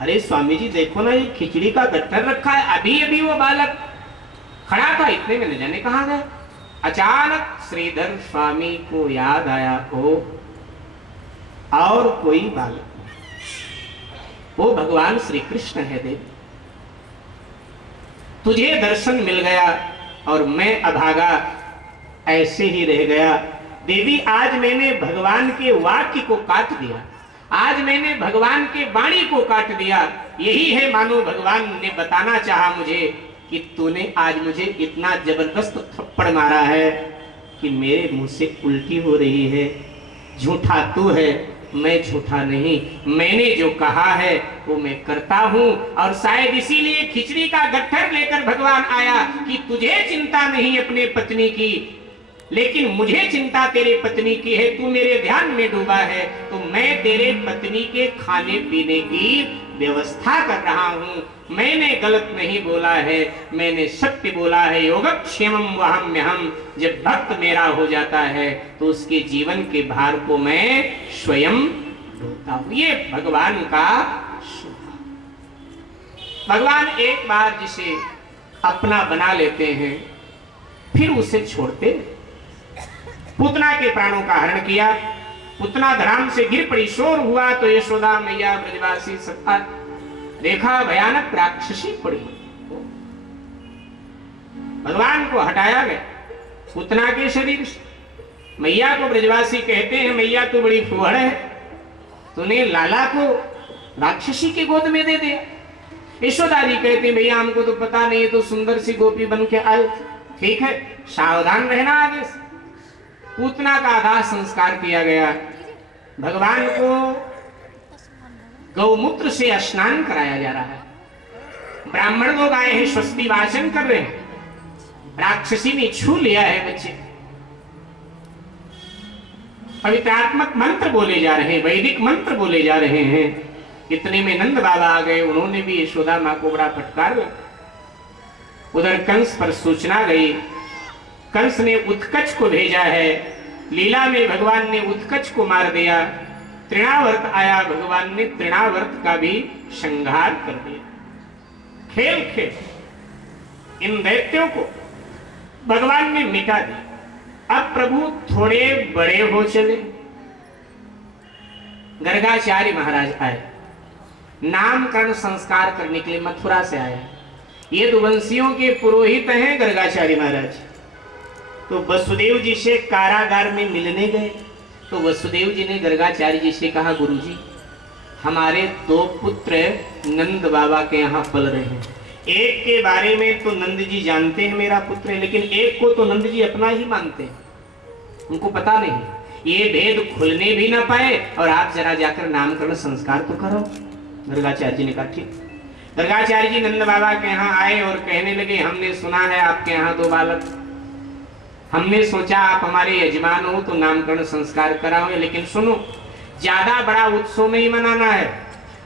अरे स्वामी जी देखो ना, ये खिचड़ी का गट्ठर रखा है। अभी अभी वो बालक खड़ा था, इतने में न जाने कहां गया। अचानक श्रीधर स्वामी को याद आया, ओ और कोई बालक, वो भगवान श्री कृष्ण है देवी। तुझे दर्शन मिल गया और मैं अभागा ऐसे ही रह गया। देवी आज मैंने भगवान के वाक्य को काट दिया, आज मैंने भगवान के वाणी को काट दिया। यही है मानो भगवान ने बताना चाहा मुझे कि तूने आज मुझे इतना जबरदस्त थप्पड़ मारा है कि मेरे मुंह से उल्टी हो रही है। झूठा तू है, मैं झूठा नहीं। मैंने जो कहा है वो मैं करता हूं, और शायद इसीलिए खिचड़ी का गट्ठर लेकर भगवान आया कि तुझे चिंता नहीं अपने पत्नी की, लेकिन मुझे चिंता तेरे पत्नी की है। तू मेरे ध्यान में डूबा है तो मैं तेरे पत्नी के खाने पीने की व्यवस्था कर रहा हूं। मैंने गलत नहीं बोला है, मैंने सत्य बोला है। योगक्षेमम वहम्यहम्। जब भक्त मेरा हो जाता है तो उसके जीवन के भार को मैं स्वयं ढोता हूं। ये भगवान का स्वभाव। भगवान एक बार जिसे अपना बना लेते हैं फिर उसे छोड़ते। पूतना के प्राणों का हरण किया, पूतना धराम से गिर पड़ी, शोर हुआ तो यशोदा मैया ब्रजवासी सब देखा, भयानक राक्षसी पड़ी। भगवान को हटाया गया पूतना के शरीर से। मैया को ब्रजवासी कहते हैं, मैया तो बड़ी फुहड़ है, तूने लाला को राक्षसी के गोद में दे दिया। यशोदा जी कहते हैं, भैया हमको तो पता नहीं, तो सुंदर सी गोपी बन के आए। ठीक है, सावधान रहना आगे से। पूतना का दाह संस्कार किया गया। भगवान को गौमूत्र से स्नान कराया जा रहा है। ब्राह्मण लोग आए हैं, स्वस्ति वाचन कर रहे हैं। राक्षसी ने छू लिया है बच्चे। पवित्रात्मक मंत्र बोले जा रहे हैं, वैदिक मंत्र बोले जा रहे हैं। इतने में नंद बाबा आ गए, उन्होंने भी यशोदा मां को बड़ा फटकार लगा। उधर कंस पर सूचना गई, कंस ने उत्कच को भेजा है। लीला में भगवान ने उत्कच को मार दिया। तृणावर्त आया, भगवान ने तृणावर्त का भी संहार कर दिया। खेल खेल इन दैत्यों को भगवान ने मिटा दिया। अब प्रभु थोड़े बड़े हो चले। गर्गाचार्य महाराज आए, नामकरण संस्कार करने के लिए मथुरा से आया। ये दुवंशियों के पुरोहित हैं गर्गाचार्य महाराज। तो वसुदेव जी से कारागार में मिलने गए तो वसुदेव जी ने गर्गाचार्य जी से कहा, गुरुजी हमारे 2 पुत्र नंद बाबा के यहाँ पल रहे हैं। एक के बारे में तो नंद जी जानते हैं मेरा पुत्र है, लेकिन एक को तो नंद जी अपना ही मानते हैं, उनको पता नहीं। ये भेद खुलने भी ना पाए, और आप जरा जाकर नामकरण संस्कार तो करो। गर्गाचार्य जी ने कहा ठीक। गर्गाचार्य जी नंद बाबा के यहाँ आए और कहने लगे, हमने सुना है आपके यहाँ 2 बालक, हमने सोचा आप हमारे यजमान हो तो नामकरण संस्कार कराओगे, लेकिन सुनो ज्यादा बड़ा उत्सव नहीं मनाना है,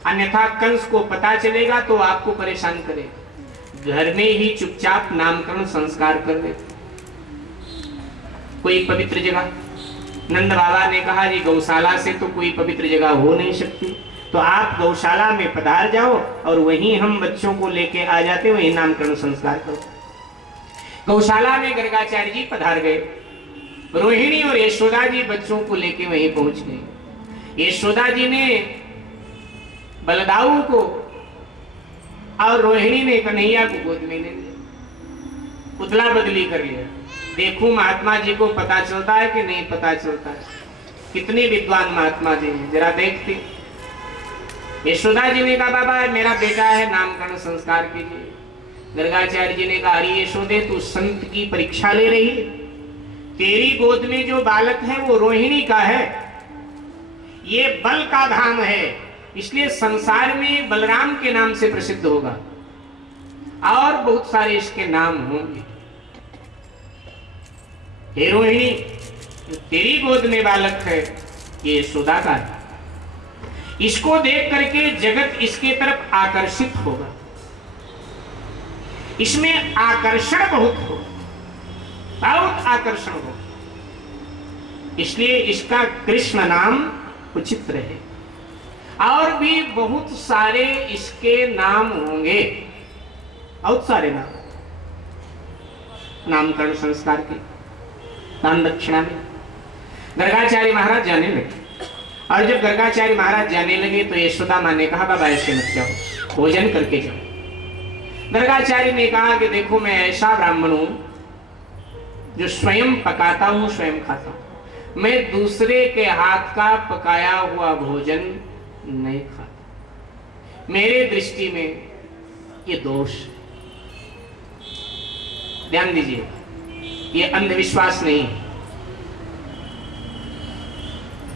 अन्यथा कंस को पता चलेगा तो आपको परेशान करेगा। घर में ही चुपचाप नामकरण संस्कार कर दे, कोई पवित्र जगह। नंद बाबा ने कहा, जी गौशाला से तो कोई पवित्र जगह हो नहीं सकती, तो आप गौशाला में पधार जाओ और वहीं हम बच्चों को लेके आ जाते, वहीं नामकरण संस्कार करो। गौशाला में गर्गाचार्य जी पधार गए। रोहिणी और यशोदा जी बच्चों को लेके वहीं पहुंच गए। यशोदा जी ने बलदाऊ को और रोहिणी ने कन्हैया को गोद में ले लिया, उतला बदली कर लिया। देखूं महात्मा जी को पता चलता है कि नहीं पता चलता है। कितने विद्वान महात्मा जी हैं, जरा देखते। यशोदा जी ने कहा, बाबा मेरा बेटा है, नामकरण संस्कार कीजिए। गर्गाचार्य जी ने कहा, अरे यशोदे तू संत की परीक्षा ले रही है, तेरी गोद में जो बालक है वो रोहिणी का है, ये बल का धाम है, इसलिए संसार में बलराम के नाम से प्रसिद्ध होगा और बहुत सारे इसके नाम होंगे। हे रोहिणी, तेरी गोद में बालक है ये यशोदा का है, इसको देख करके जगत इसके तरफ आकर्षित होगा, इसमें आकर्षण बहुत हो, बहुत आकर्षण हो, इसलिए इसका कृष्ण नाम उचित रहे। और भी बहुत सारे इसके नाम होंगे, बहुत सारे नाम, नामकरण संस्कार के, दान दक्षिणा में। गर्गाचार्य महाराज जाने लगे, और जब गर्गाचार्य महाराज जाने लगे तो यशोदा माँ ने कहा बाबा ऐसे मत जाओ, भोजन करके जाओ। गर्गाचार्य ने कहा कि देखो मैं ऐसा ब्राह्मण हूं जो स्वयं पकाता हूं, स्वयं खाता हूं, मैं दूसरे के हाथ का पकाया हुआ भोजन नहीं खाता, मेरे दृष्टि में ये दोष। ध्यान दीजिए, ये अंधविश्वास नहीं है।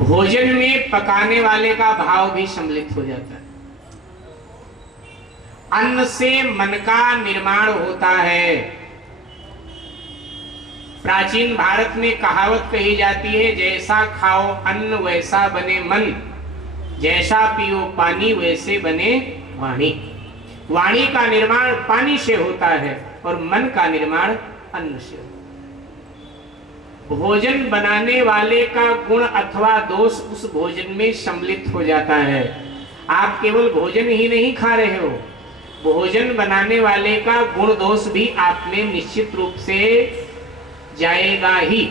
भोजन में पकाने वाले का भाव भी सम्मिलित हो जाता है। अन्न से मन का निर्माण होता है। प्राचीन भारत में कहावत कही जाती है, जैसा खाओ अन्न वैसा बने मन, जैसा पियो पानी वैसे बने वाणी। वाणी का निर्माण पानी से होता है और मन का निर्माण अन्न से होता है। भोजन बनाने वाले का गुण अथवा दोष उस भोजन में सम्मिलित हो जाता है। आप केवल भोजन ही नहीं खा रहे हो, भोजन बनाने वाले का गुण दोष भी आप में निश्चित रूप से जाएगा ही,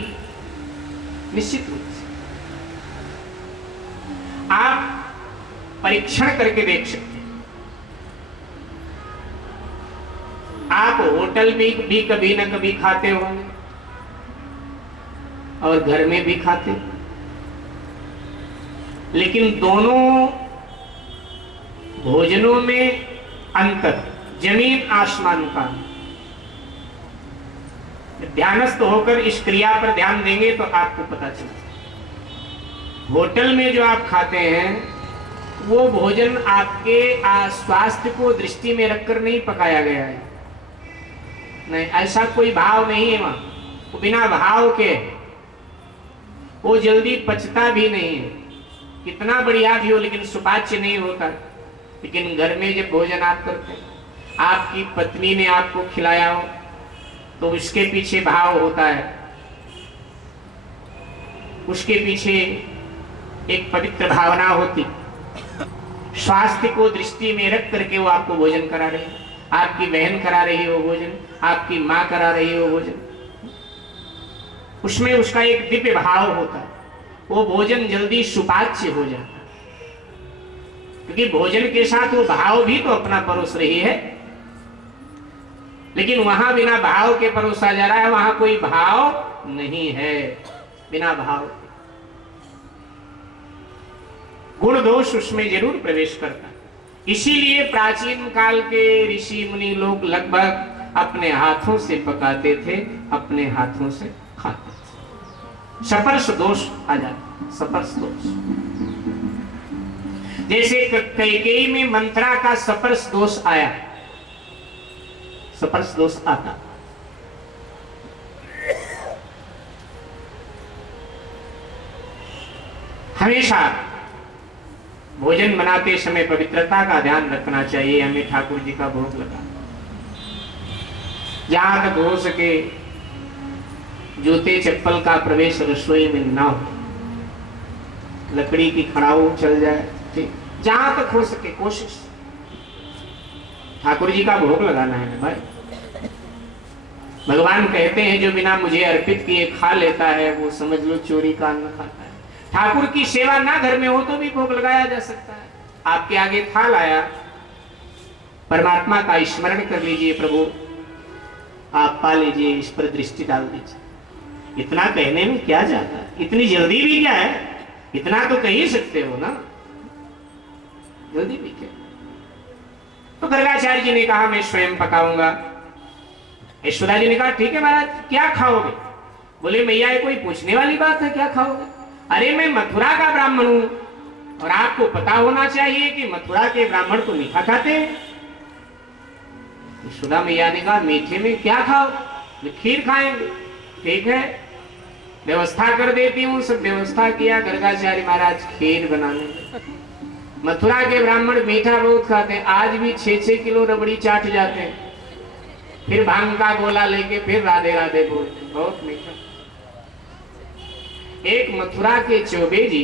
निश्चित रूप से। आप परीक्षण करके देख सकते हैं। आप होटल में भी कभी ना कभी खाते होंगे और घर में भी खाते, लेकिन दोनों भोजनों में अंतर जमीन आसमान का। ध्यानस्थ होकर इस क्रिया पर ध्यान देंगे तो आपको पता चलेगा। होटल में जो आप खाते हैं वो भोजन आपके स्वास्थ्य को दृष्टि में रखकर नहीं पकाया गया है, नहीं, ऐसा कोई भाव नहीं है वहां। वो बिना भाव के, वो जल्दी पचता भी नहीं है, कितना बढ़िया भी हो लेकिन सुपाच्य नहीं होता। लेकिन घर में जब भोजन आप करते हैं, आपकी पत्नी ने आपको खिलाया हो तो उसके पीछे भाव होता है, उसके पीछे एक पवित्र भावना होती। स्वास्थ्य को दृष्टि में रख करके वो आपको भोजन करा रही है, आपकी बहन करा रही हो भोजन, आपकी माँ करा रही हो भोजन, उसमें उसका एक दिव्य भाव होता है। वो भोजन जल्दी सुपाच्य हो जाता है, क्योंकि भोजन के साथ वो भाव भी तो अपना परोस रही है। लेकिन वहां बिना भाव के परोसा जा रहा है, वहां कोई भाव नहीं है, बिना भाव। गुण दोष उसमें जरूर प्रवेश करता है। इसीलिए प्राचीन काल के ऋषि मुनि लोग लगभग अपने हाथों से पकाते थे, अपने हाथों से खाते थे। स्पर्श दोष आ जाता, स्पर्श दोष। जैसे कैकेयी में मंत्रा का स्पर्श दोष आया, स्पर्श दोष आता। हमेशा भोजन बनाते समय पवित्रता का ध्यान रखना चाहिए। हमें ठाकुर जी का भोग लगा, जहां तक हो सके जूते चप्पल का प्रवेश रसोई में ना हो, लकड़ी की खड़ाऊ चल जाए, ठीक, जहां तक हो सके कोशिश। ठाकुर जी का भोग लगाना है ना भाई। भगवान कहते हैं जो बिना मुझे अर्पित किए खा लेता है वो समझ लो चोरी का अन्न खाता है। ठाकुर की सेवा ना घर में हो तो भी भोग लगाया जा सकता है। आपके आगे थाल आया, परमात्मा का स्मरण कर लीजिए, प्रभु आप पा लीजिए, इस पर दृष्टि डाल दीजिए। इतना कहने में क्या जाता है, इतनी जल्दी भी क्या है, इतना तो कह ही सकते हो ना, जल्दी भी क्या। तो गर्गाचार्य जी ने कहा मैं स्वयं पकाऊंगा। यशोदा जी ने कहा ठीक है महाराज, क्या खाओगे? बोले मैया ये कोई पूछने वाली बात है, क्या खाओगे? अरे मैं मथुरा का ब्राह्मण हूं और आपको पता होना चाहिए कि मथुरा के ब्राह्मण तो मीठा खाते हैं। यशोदा मैया ने कहा मीठे में क्या खाओ? खीर खाएंगे। ठीक है, व्यवस्था कर देती हूँ। सब व्यवस्था किया, गर्गाचार्य महाराज खीर बनाने लगे। मथुरा के ब्राह्मण मीठा बहुत खाते हैं, आज भी 6-6 किलो रबड़ी चाट जाते हैं, फिर भांग का गोला लेके फिर राधे राधे बोलते, बहुत मीठा। एक मथुरा के चौबे जी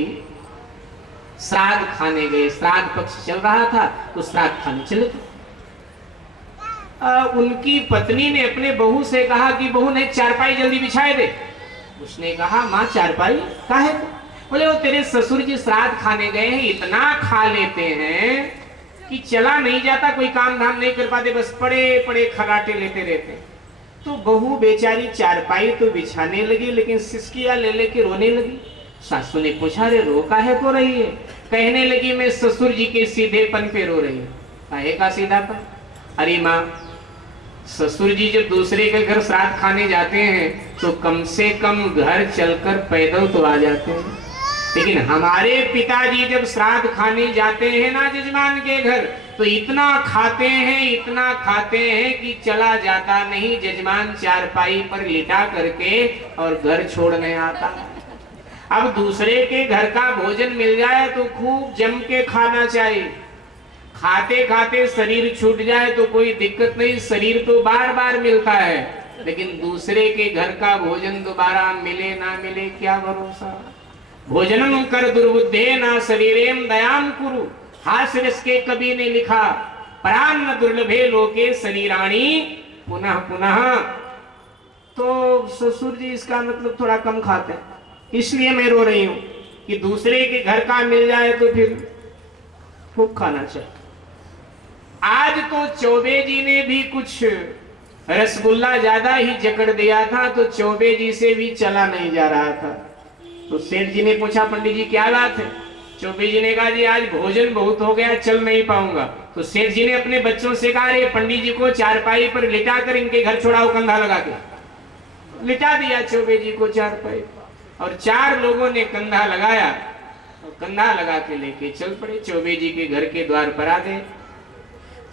श्राद्ध खाने गए, श्राद्ध पक्ष चल रहा था तो श्राद्ध खाने चले थे। उनकी पत्नी ने अपने बहू से कहा कि बहू ने चारपाई जल्दी बिछाए दे। उसने कहा माँ चारपाई काहे? बोले वो तेरे ससुर जी श्राद्ध खाने गए हैं, इतना खा लेते हैं कि चला नहीं जाता, कोई काम धाम नहीं कर पाते, बस पड़े पड़े खराटे लेते रहते। तो बहू बेचारी चारपाई तो बिछाने लगी लेकिन सिसकिया ले लेके रोने लगी। सासू ने पूछा रे रो काहे को रही है? कहने लगी मैं ससुर जी के सीधेपन पे रो रही हूँ। काहे का सीधापन? अरे माँ, ससुर जी जब दूसरे के घर श्राद्ध खाने जाते हैं तो कम से कम घर चलकर पैदल तो आ जाते हैं, लेकिन हमारे पिताजी जब श्राद्ध खाने जाते हैं ना जजमान के घर तो इतना खाते हैं, इतना खाते हैं कि चला जाता नहीं, जजमान चारपाई पर लिटा करके और घर छोड़ने आता। अब दूसरे के घर का भोजन मिल जाए तो खूब जम के खाना चाहिए। खाते खाते शरीर छूट जाए तो कोई दिक्कत नहीं, शरीर तो बार बार मिलता है, लेकिन दूसरे के घर का भोजन दोबारा मिले ना मिले क्या भरोसा। भोजनम कर दुर्बुद्धे ना शरीरेम दयाम कुरु, हास्यरस के कवि ने लिखा प्राण न दुर्लभे लोके शरीराणी पुनः पुनः। तो ससुर जी इसका मतलब थोड़ा कम खाते हैं, इसलिए मैं रो रही हूं कि दूसरे के घर का मिल जाए तो फिर खूब खाना चाहिए। आज तो चौबे जी ने भी कुछ रसगुल्ला ज्यादा ही जकड़ दिया था तो चौबे जी से भी चला नहीं जा रहा था। तो सेठ जी ने पूछा पंडित जी क्या बात है? चौबे जी ने कहा जी आज भोजन बहुत हो गया, चल नहीं पाऊंगा। तो सेठ जी ने अपने बच्चों से कहा अरे पंडित जी को चारपाई पर लिटा कर इनके घर छोड़ाओ, कंधा लगा के। लिटा दिया चौबे जी को चारपाई और 4 लोगों ने कंधा लगाया और कंधा लगा के लेके चल पड़े। चौबे जी के घर के द्वार पर आ गए।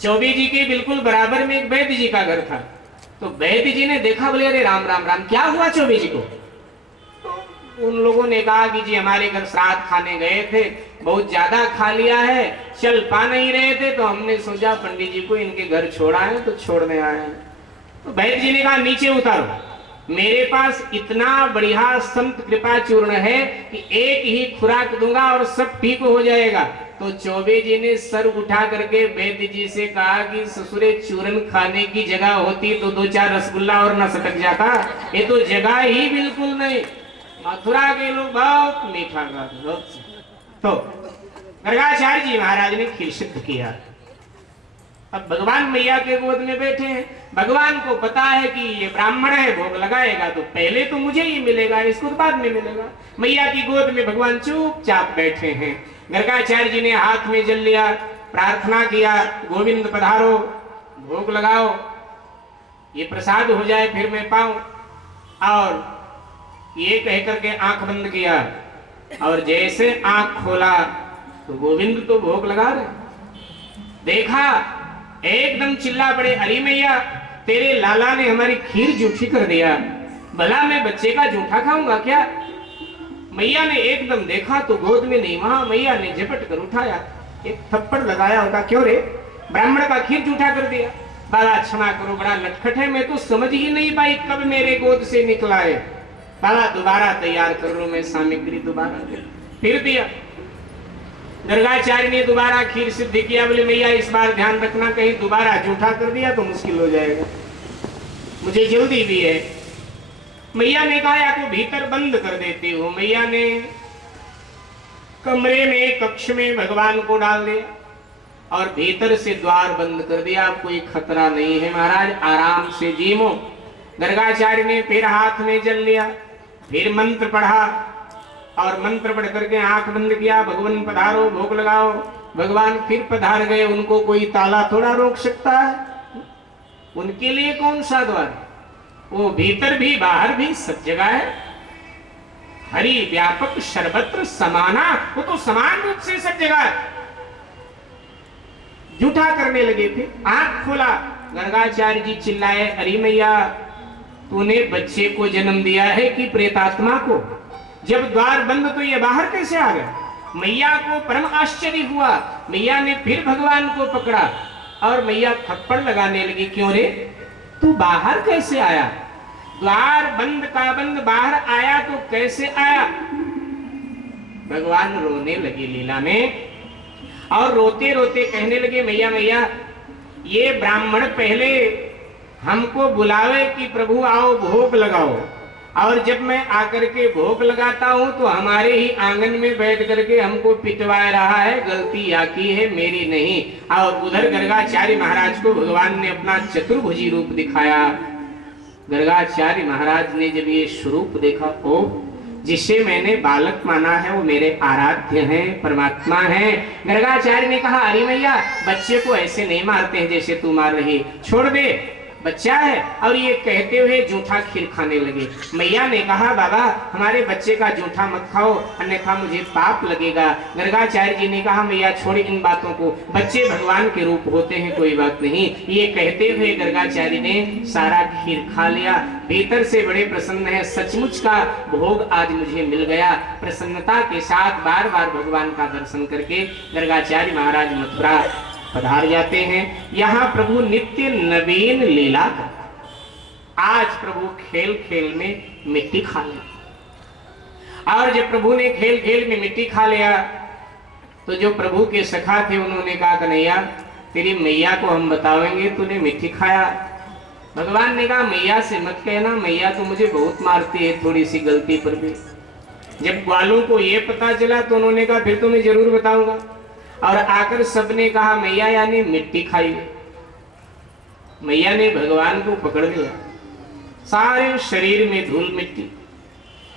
चौबे जी के बिल्कुल बराबर में एक वैद्य जी का घर था। तो वैद्य जी ने देखा, बोले अरे राम राम राम, क्या हुआ चौबे जी को? तो उन लोगों ने कहा कि जी हमारे घर श्राद्ध खाने गए थे, बहुत ज्यादा खा लिया है, चल पा नहीं रहे थे, तो हमने सोचा पंडित जी को इनके घर छोड़ा है तो छोड़ने आए हैं। तो वैद्य जी ने कहा नीचे उतारो, मेरे पास इतना बढ़िया संत कृपा चूर्ण है कि एक ही खुराक दूंगा और सब ठीक हो जाएगा। तो चौबे जी ने सर उठा करके वैद्य जी से कहा कि ससुरे चूरन खाने की जगह होती तो 2-4 रसगुल्ला और न सटक जाता, ये तो जगह ही बिल्कुल नहीं। मथुरा के लोग बहुत मीठा खाते। तो गर्गाचार्य जी महाराज ने खीर सिद्ध किया। अब भगवान मैया के गोद में बैठे हैं, भगवान को पता है कि ये ब्राह्मण है, भोग लगाएगा तो पहले तो मुझे ही मिलेगा, इसको तो बाद में मिलेगा। मैया की गोद में भगवान चुपचाप बैठे हैं। गर्गाचार्य जी ने हाथ में जल लिया, प्रार्थना किया, गोविंद पधारो, भोग लगाओ, ये प्रसाद हो जाए फिर मैं पाऊं। और ये कहकर के आंख बंद किया और जैसे आंख खोला तो गोविंद तो भोग लगा रहे। देखा एकदम चिल्ला पड़े, अरे मैया तेरे लाला ने हमारी खीर जूठी कर दिया, भला मैं बच्चे का जूठा खाऊंगा क्या? मैया ने एकदम देखा तो गोद में नहीं, वहां मैया ने झपट कर उठाया, एक थप्पड़ लगाया, होगा क्यों रे ब्राह्मण का खीर जूठा कर दिया? बाबा क्षमा करो, बड़ा नटखट है, मैं तो समझ ही नहीं पाई कब मेरे गोद से निकला है। बाबा दोबारा तैयार कर लो, मैं सामग्री दोबारा दे, फिर दिया। गर्गाचार्य ने दोबारा खीर सिद्ध किया, बोले मैया इस बार ध्यान रखना कहीं दोबारा जूठा कर दिया तो मुश्किल हो जाएगा, मुझे जल्दी भी है। मैया ने कहा या तो भीतर बंद कर देती हूँ। मैया ने कमरे में कक्ष में भगवान को डाल दिया और भीतर से द्वार बंद कर दिया। कोई खतरा नहीं है महाराज, आराम से जीमो। गर्गाचार्य ने फिर हाथ में जल लिया, फिर मंत्र पढ़ा और मंत्र पढ़ करके आंख बंद किया, भगवान पधारो भोग लगाओ। भगवान फिर पधार गए, उनको कोई ताला थोड़ा रोक सकता है? उनके लिए कौन सा द्वार, वो भीतर भी बाहर भी सब जगह है। हरि व्यापक सर्वत्र समाना, वो तो समान रूप से सब जगह है। जूठा करने लगे थे, आंख खोला, गर्गाचार्य जी चिल्लाए, अरे मैया तूने बच्चे को जन्म दिया है कि प्रेतात्मा को? जब द्वार बंद तो ये बाहर कैसे आ गया? मैया को परम आश्चर्य हुआ। मैया ने फिर भगवान को पकड़ा और मैया थप्पड़ लगाने लगी, क्यों रे तू बाहर कैसे आया? द्वार बंद का बंद बाहर आया तो कैसे आया? भगवान रोने लगे लीला में और रोते रोते कहने लगे, मैया मैया ये ब्राह्मण पहले हमको बुलावे कि प्रभु आओ भोग लगाओ, और जब मैं आकर के भोग लगाता हूं तो हमारे ही आंगन में बैठ करके हमको पिटवा रहा है। गलती या की है, मेरी नहीं। और उधर गर्गाचार्य महाराज को भगवान ने अपना चतुर्भुजी रूप दिखाया। गर्गाचार्य महाराज ने जब ये स्वरूप देखा, ओ जिसे मैंने बालक माना है वो मेरे आराध्य हैं, परमात्मा हैं। गर्गाचार्य ने कहा, अरे मैया बच्चे को ऐसे नहीं मारते हैं जैसे तू मार रही, छोड़ दे, बच्चा है। और ये कहते हुए जूठा खीर खाने लगे। मैया ने कहा, बाबा हमारे बच्चे का जूठा मत खाओ, अन्यथा मुझे पाप लगेगा। गर्गाचार्य जी ने कहा, मैया छोड़ इन बातों को, बच्चे भगवान के रूप होते हैं, कोई बात नहीं। ये कहते हुए गर्गाचार्य ने सारा खीर खा लिया। भीतर से बड़े प्रसन्न है, सचमुच का भोग आज मुझे मिल गया। प्रसन्नता के साथ बार बार भगवान का दर्शन करके गर्गाचार्य महाराज मथुरा पधार जाते हैं। यहाँ प्रभु नित्य नवीन लीला करता। आज प्रभु खेल खेल में मिट्टी खा ले। और जब प्रभु ने खेल खेल में मिट्टी खा लिया तो जो प्रभु के सखा थे उन्होंने कहा, कन्हैया तेरी मैया को हम बतावेंगे तूने मिट्टी खाया। भगवान ने कहा, मैया से मत कहना, मैया तो मुझे बहुत मारती है थोड़ी सी गलती पर भी। जब ग्वालों को ये पता चला तो उन्होंने कहा, फिर तो मैं जरूर बताऊंगा। और आकर सबने कहा, मैया यानी मिट्टी खाई। मैया ने भगवान को पकड़ लिया, सारे शरीर में धूल मिट्टी।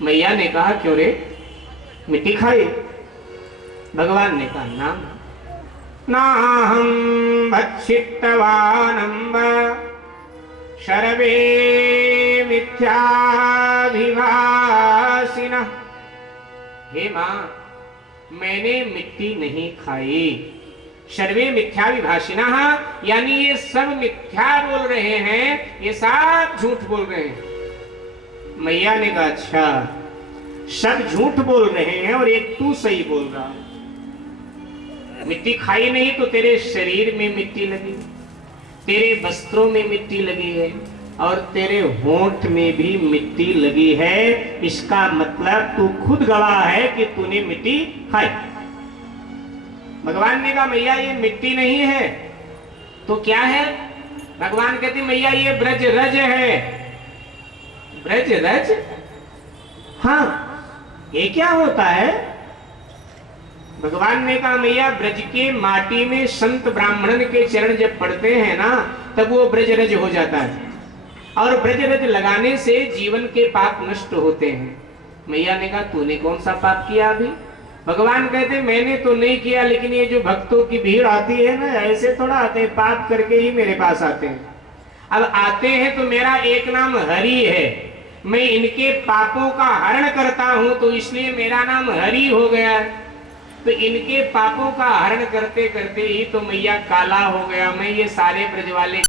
मैया ने कहा, क्यों रे मिट्टी खाई? भगवान ने कहा, ना हम भक्षितवानंब सर्वे मिथ्याभिभाषिणः। हे मां, मैंने मिट्टी नहीं खाई। सर्वे मिथ्याभिभाषिणः यानी ये सब मिथ्या बोल रहे हैं, ये सब झूठ बोल रहे हैं। मैया ने कहा, अच्छा सब झूठ बोल रहे हैं और एक तू सही बोल रहा है। मिट्टी खाई नहीं तो तेरे शरीर में मिट्टी लगी, तेरे वस्त्रों में मिट्टी लगी है और तेरे होंठ में भी मिट्टी लगी है। इसका मतलब तू खुद गवाह है कि तूने मिट्टी खाई। भगवान ने कहा, मैया ये मिट्टी नहीं है तो क्या है? भगवान कहते, मैया ये ब्रज रज है। ब्रज रज? हाँ, ये क्या होता है? भगवान ने कहा, मैया ब्रज के माटी में संत ब्राह्मणन के चरण जब पड़ते हैं ना, तब वो ब्रज रज हो जाता है। और ब्रज रज लगाने से जीवन के पाप नष्ट होते हैं। मैया ने कहा, तूने कौन सा पाप किया अभी? भगवान कहते, मैंने तो नहीं किया, लेकिन ये जो भक्तों की भीड़ आती है ना, ऐसे थोड़ा आते हैं, पाप करके ही मेरे पास आते हैं। अब आते हैं तो मेरा एक नाम हरि है, मैं इनके पापों का हरण करता हूं, तो इसलिए मेरा नाम हरि हो गया है। तो इनके पापों का हरण करते करते ही तो मैया काला हो गया। मैं ये सारे ब्रज वाले